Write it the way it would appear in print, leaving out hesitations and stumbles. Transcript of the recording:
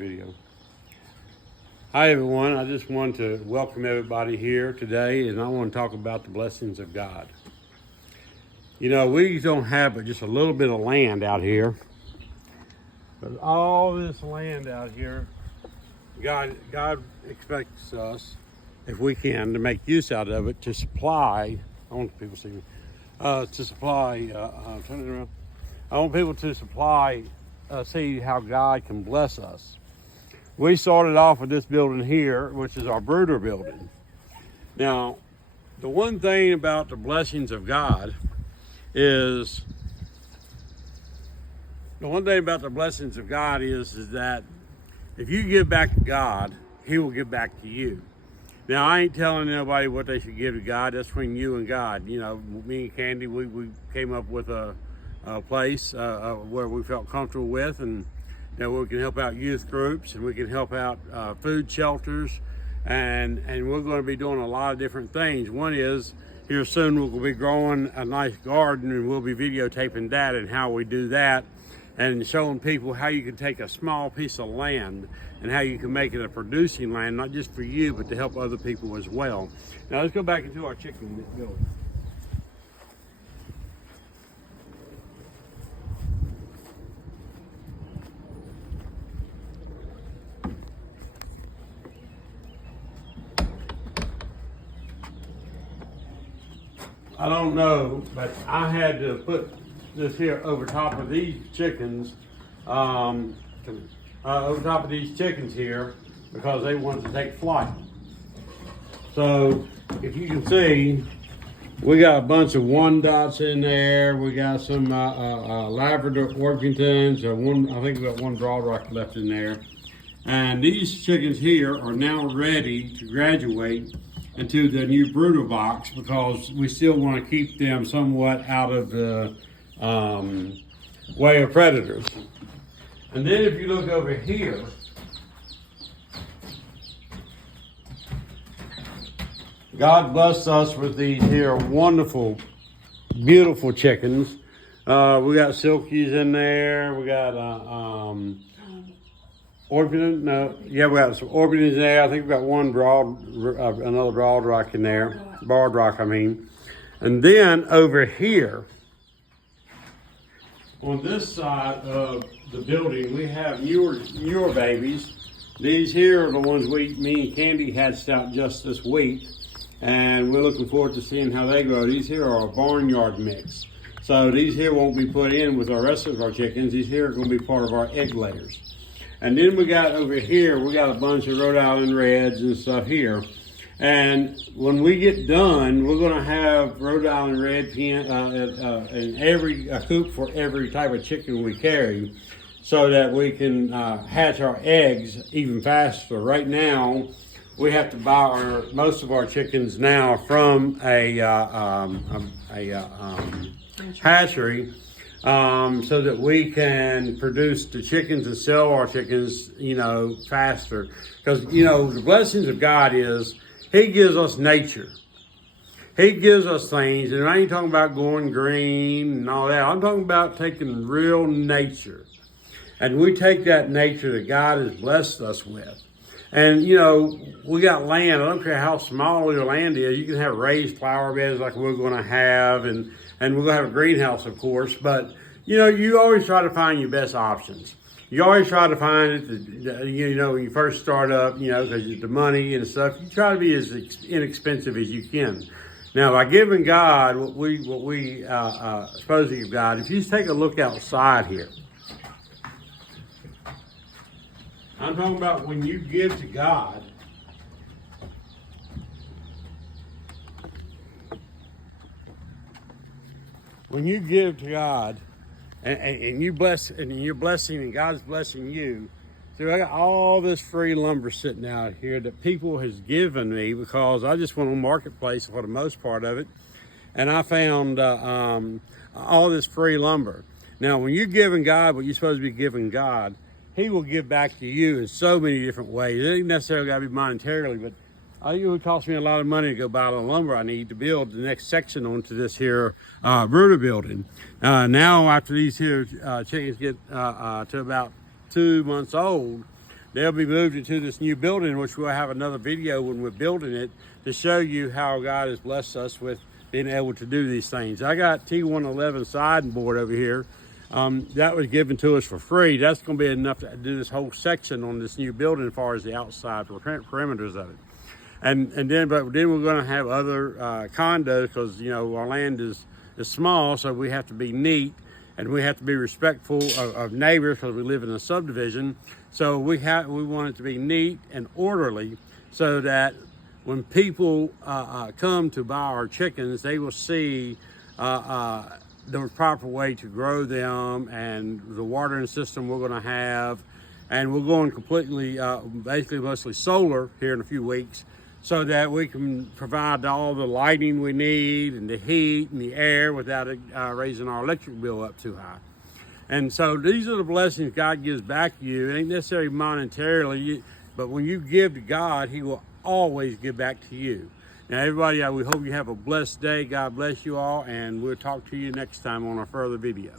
Video. Hi everyone, I just want to welcome everybody here today, and I want to talk about the blessings of God. You know, we don't have but just a little bit of land out here, but all this land out here, God expects us, if we can, to make use out of it to supply. I want people to see me. To supply. Turn it around. I want people to supply. See how God can bless us. We started off with this building here, which is our Boothe building. Now, the one thing about the blessings of God is that if you give back to God, He will give back to you. Now, I ain't telling nobody what they should give to God. That's between you and God. You know, me and Candy, we came up with a place where we felt comfortable with, and we can help out youth groups, and we can help out food shelters, and we're going to be doing a lot of different things. One is, here soon we'll be growing a nice garden, and we'll be videotaping that and how we do that, and showing people how you can take a small piece of land and how you can make it a producing land, not just for you, but to help other people as well. Now let's go back into our chicken building. I don't know, but I had to put this here over top of these chickens, here, because they wanted to take flight. So if you can see, we got a bunch of 1-dots in there. We got some Labrador Orpingtons. I think we got one broadrock left in there. And these chickens here are now ready to graduate into the new Boothe box, because we still want to keep them somewhat out of the way of predators. And then if you look over here, God blessed us with these here wonderful, beautiful chickens. We got silkies in there. We got Orpington? No, yeah, we got some Orpingtons there. I think we got another broad rock in there. Barred rock, I mean. And then over here, on this side of the building, we have newer babies. These here are the ones me and Candy hatched out just this week, and we're looking forward to seeing how they grow. These here are a barnyard mix. So these here won't be put in with our rest of our chickens. These here are going to be part of our egg layers. And then we got over here, we got a bunch of Rhode Island Reds and stuff here. And when we get done, we're going to have Rhode Island Red in every coop for every type of chicken we carry, so that we can hatch our eggs even faster. Right now, we have to buy most of our chickens now from a hatchery. So that we can produce the chickens and sell our chickens, faster. Because, the blessings of God is He gives us nature. He gives us things, and I ain't talking about going green and all that. I'm talking about taking real nature. And we take that nature that God has blessed us with. And, we got land. I don't care how small your land is. You can have raised flower beds like we're going to have, and we're going to have a greenhouse, of course. But, you always try to find your best options. You always try to find it, when you first start up, because the money and stuff. You try to be as inexpensive as you can. Now, by giving God what we supposed to give God, if you take a look outside here, I'm talking about when you give to God, and you bless, and you're blessing, and God's blessing you. So I got all this free lumber sitting out here that people has given me, because I just went on Marketplace for the most part of it, and I found all this free lumber. Now, when you're giving God what you're supposed to be giving God, He will give back to you in so many different ways. It ain't necessarily got to be monetarily, but it would cost me a lot of money to go buy the lumber I need to build the next section onto this here Boothe building. Now, after these here chickens get to about 2 months old, they'll be moved into this new building, which we'll have another video when we're building it to show you how God has blessed us with being able to do these things. I got T111 siding board over here. That was given to us for free. That's going to be enough to do this whole section on this new building as far as the outside perimeters of it. But then we're going to have other condos, because our land is small, so we have to be neat and we have to be respectful of neighbors, because we live in a subdivision. So we want it to be neat and orderly, so that when people come to buy our chickens, they will see the proper way to grow them and the watering system we're going to have. And we're going completely, basically mostly solar here in a few weeks, so that we can provide all the lighting we need and the heat and the air without raising our electric bill up too high. And so these are the blessings God gives back to you. It ain't necessarily monetarily, but when you give to God, He will always give back to you. Now, everybody, we hope you have a blessed day. God bless you all, and we'll talk to you next time on a further video.